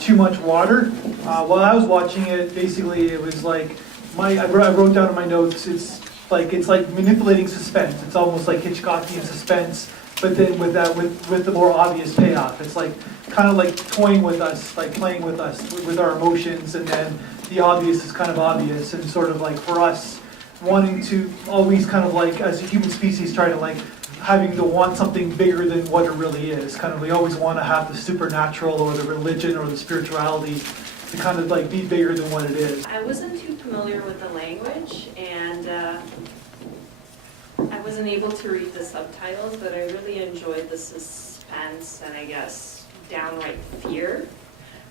too much water. While I was watching it, basically it was like, I wrote down in my notes, it's like manipulating suspense. It's almost like Hitchcockian suspense, but then with the more obvious payoff. It's like kind of like toying with us, like playing with us, with our emotions, and then the obvious is kind of obvious, and sort of like for us, wanting to always kind of like, as a human species, try to like, having to want something bigger than what it really is. Kind of, we always want to have the supernatural or the religion or the spirituality to kind of like be bigger than what it is. I wasn't too familiar with the language, and I wasn't able to read the subtitles, but I really enjoyed the suspense and I guess downright fear,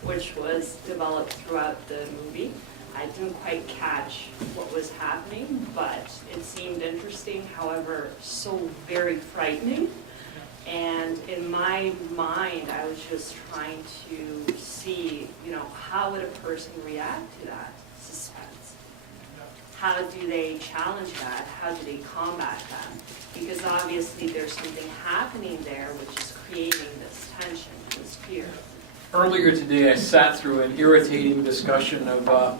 which was developed throughout the movie. I didn't quite catch what was happening, but it seemed interesting, however, so very frightening. And in my mind, I was just trying to see, how would a person react to that suspense? How do they challenge that? How do they combat that? Because obviously there's something happening there which is creating this tension, this fear. Earlier today, I sat through an irritating discussion of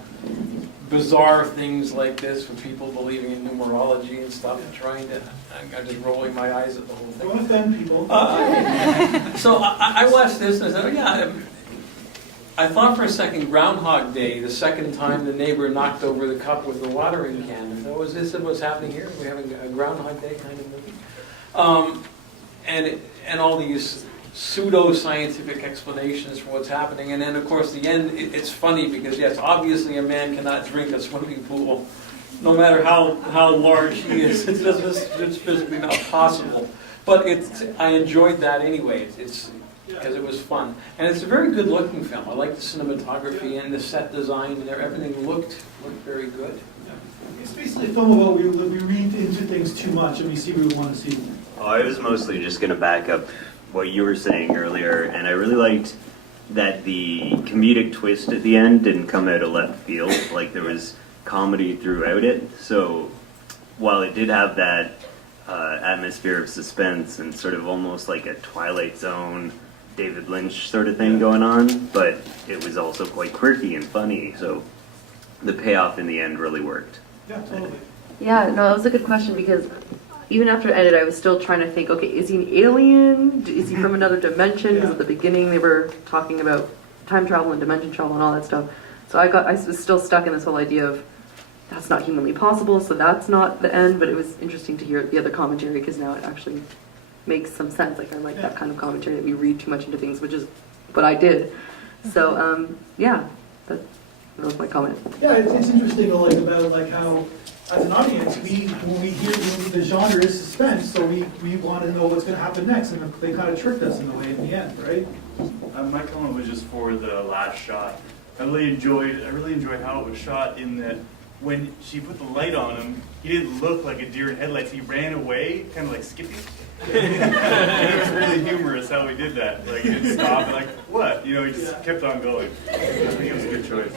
bizarre things like this with people believing in numerology and stuff, and I'm just rolling my eyes at the whole thing. Don't offend people. So I watched this and I said, oh yeah, I thought for a second Groundhog Day, the second time the neighbor knocked over the cup with the watering can. I thought, was this what's happening here? Are we having a Groundhog Day kind of movie? And all these pseudo-scientific explanations for what's happening. And then, of course, the end, it's funny because, yes, obviously a man cannot drink a swimming pool, no matter how large he is. It's physically not possible. But I enjoyed that anyway. It's because it was fun. And it's a very good-looking film. I like the cinematography and the set design, and everything looked very good. It's basically a film about we read into things too much and we see what we want to see. Oh, I was mostly just going to back up what you were saying earlier, and I really liked that the comedic twist at the end didn't come out of left field. Like, there was comedy throughout it. So while it did have that atmosphere of suspense and sort of almost like a Twilight Zone, David Lynch sort of thing going on, but it was also quite quirky and funny. So the payoff in the end really worked. Yeah, totally. Yeah, no, that was a good question because even after it ended, I was still trying to think, okay, is he an alien? Is he from another dimension? Because at the beginning they were talking about time travel and dimension travel and all that stuff. So I was still stuck in this whole idea of that's not humanly possible, so that's not the end. But it was interesting to hear the other commentary because now it actually makes some sense. Like I like that kind of commentary that we read too much into things, which is what I did. So yeah, that was my comment. Yeah, it's interesting about how, as an audience, when we hear the genre is suspense, so we want to know what's going to happen next, and they kind of tricked us in a way in the end, right? My comment was just for the last shot. I really enjoyed how it was shot in that when she put the light on him, he didn't look like a deer in headlights. He ran away, kind of like Skippy. And it was really humorous how he did that. Like, he didn't stop, like, what? He just kept on going. I think it was a good choice.